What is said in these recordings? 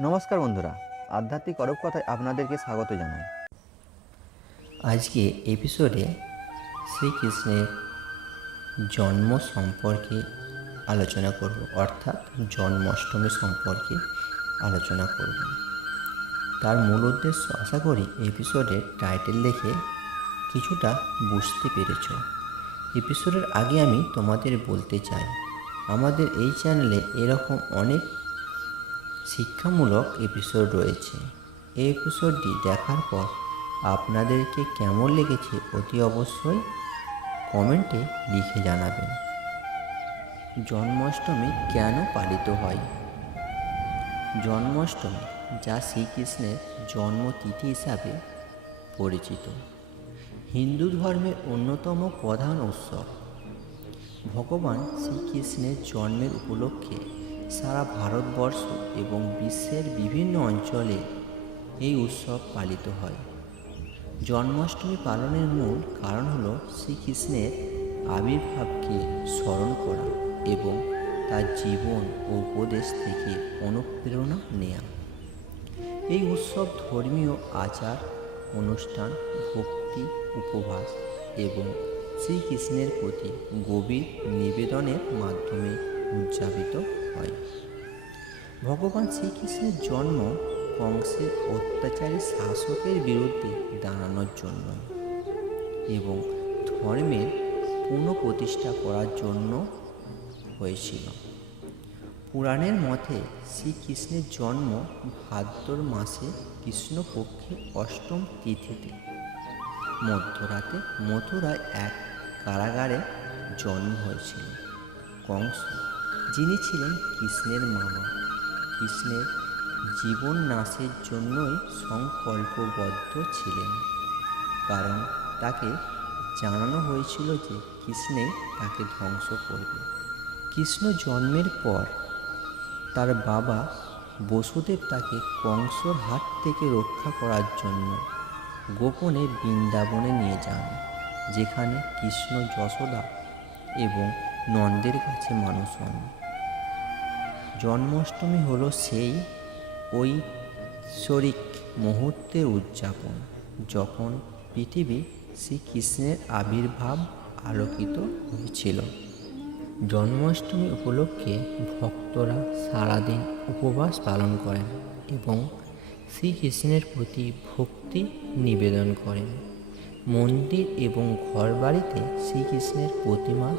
নমস্কার বন্ধুরা, আধ্যাত্মিক অরূপ কথায় আপনাদেরকে স্বাগত জানাই। আজকে এপিসোডে শ্রীকৃষ্ণের জন্ম সম্পর্কে আলোচনা করব, অর্থাৎ জন্মাষ্টমী সম্পর্কে আলোচনা করব। তার মূল উদ্দেশ্য আশা করি এপিসোডের টাইটেল দেখে কিছুটা বুঝতে পেরেছ। এপিসোডের আগে আমি তোমাদের বলতে চাই, আমাদের এই চ্যানেলে এরকম অনেক শিক্ষামূলক এপিসোড রয়েছে। এই এপিসোডটি দেখার পর আপনাদেরকে কেমন লেগেছে অতি অবশ্যই কমেন্টে লিখে জানাবেন। জন্মাষ্টমী কেন পালিত হয়? জন্মাষ্টমী, যা শ্রীকৃষ্ণের জন্মতিথি হিসাবে পরিচিত, হিন্দু ধর্মের অন্যতম প্রধান উৎসব। ভগবান শ্রীকৃষ্ণের জন্মের উপলক্ষে সারা ভারতবর্ষ এবং বিশ্বের বিভিন্ন অঞ্চলে এই উৎসব পালিত হয়। জন্মাষ্টমী পালনের মূল কারণ হল শ্রীকৃষ্ণের আবির্ভাবকে স্মরণ করা এবং তার জীবন ও উপদেশ থেকে অনুপ্রেরণা নেওয়া। এই উৎসব ধর্মীয় আচার অনুষ্ঠান, ভক্তি, উপবাস এবং শ্রীকৃষ্ণের প্রতি গভীর নিবেদনের মাধ্যমে উদযাপিত হয়। ভগবান শ্রীকৃষ্ণের জন্ম কংসের অত্যাচারী শাসকের বিরুদ্ধে দাঁড়ানোর জন্য এবং ধর্মের পুনঃপ্রতিষ্ঠা করার জন্য হয়েছিল। পুরাণের মতে শ্রীকৃষ্ণের জন্ম ভাদ্র মাসে কৃষ্ণপক্ষে অষ্টম তিথিতে মধ্যরাতে মথুরায় এক কারাগারে জন্ম হয়েছিল। কংস, যিনি ছিলেন কৃষ্ণের মামা, কৃষ্ণের জীবন নাশের জন্যই সংকল্পবদ্ধ ছিলেন, কারণ তাকে জানানো হয়েছিল যে কৃষ্ণে তাকে ধ্বংস করবে। কৃষ্ণ জন্মের পর তার বাবা বসুদেব তাকে কংসর হাত থেকে রক্ষা করার জন্য গোপনে বৃন্দাবনে নিয়ে যান, যেখানে কৃষ্ণ যশোদা এবং নন্দের কাছে মানুষ হন। জন্মাষ্টমী হলো সেই ঐশ্বরিক মুহূর্তের উদযাপন যখন পৃথিবী শ্রীকৃষ্ণের আবির্ভাব আলোকিত হয়েছিল। জন্মাষ্টমী উপলক্ষে ভক্তরা সারাদিন উপবাস পালন করেন এবং শ্রীকৃষ্ণের প্রতি ভক্তি নিবেদন করেন। মন্দির এবং ঘরবাড়িতে শ্রীকৃষ্ণের প্রতিমা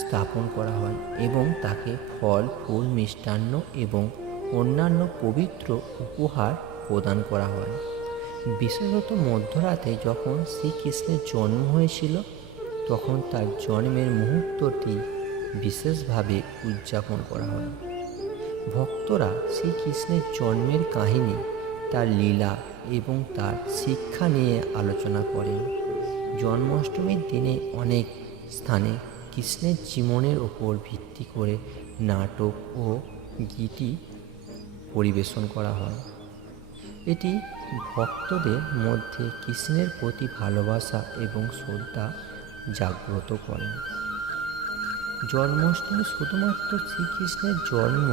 স্থাপন করা হয় এবং তাকে ফল, ফুল, মিষ্টান্ন এবং অন্যান্য পবিত্র উপহার প্রদান করা হয়। বিশেষত মধ্যরাতে যখন শ্রীকৃষ্ণের জন্ম হয়েছিল, তখন তার জন্মের মুহূর্তটি বিশেষভাবে উদযাপন করা হয়। ভক্তরা শ্রীকৃষ্ণের জন্মের কাহিনী, তার লীলা এবং তার শিক্ষা নিয়ে আলোচনা করেন। জন্মাষ্টমীর দিনে অনেক স্থানে কৃষ্ণের জীবনের ওপর ভিত্তি করে নাটক ও গীতি পরিবেশন করা হয়। এটি ভক্তদের মধ্যে কৃষ্ণের প্রতি ভালোবাসা এবং শ্রদ্ধা জাগ্রত করে। জন্মাষ্টমী শুধুমাত্র শ্রীকৃষ্ণের জন্ম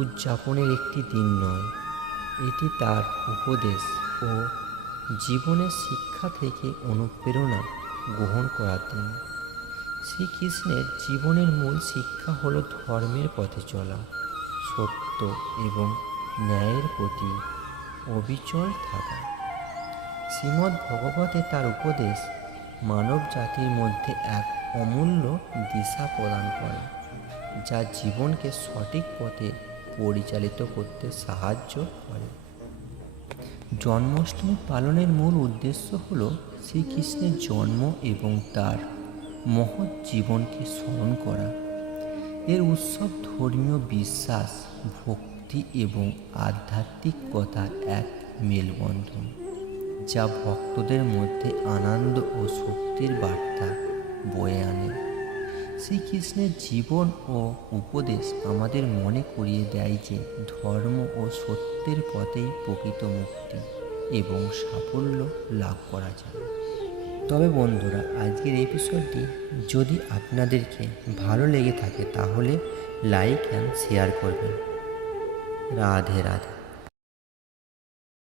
উদযাপনের একটি দিন নয়, এটি তার উপদেশ ও জীবনের শিক্ষা থেকে অনুপ্রেরণা গ্রহণ করার দিন। শ্রীকৃষ্ণের জীবনের মূল শিক্ষা হল ধর্মের পথে চলা, সত্য এবং ন্যায়ের প্রতি অবিচল থাকা। শ্রীমদ্ ভগবতে তার উপদেশ মানব জাতির মধ্যে এক অমূল্য দিশা প্রদান করে, যা জীবনকে সঠিক পথে পরিচালিত করতে সাহায্য করে। জন্মাষ্টমী পালনের মূল উদ্দেশ্য হল শ্রীকৃষ্ণের জন্ম এবং তার মহৎ জীবনকে স্মরণ করা। এর উৎসব ধর্মীয় বিশ্বাস, ভক্তি এবং আধ্যাত্মিকতার এক মেলবন্ধন, যা ভক্তদের মধ্যে আনন্দ ও শক্তির বার্তা বয়ে আনে। শ্রীকৃষ্ণের জীবন ও উপদেশ আমাদের মনে করিয়ে দেয় যে ধর্ম ও সত্যের পথেই প্রকৃত মুক্তি এবং সাফল্য লাভ করা যায়। তবে বন্ধুরা, আজকের এপিসোডটি যদি আপনাদেরকে ভালো লেগে থাকে তাহলে লাইক অ্যান্ড শেয়ার করবেন। রাধে রাধে।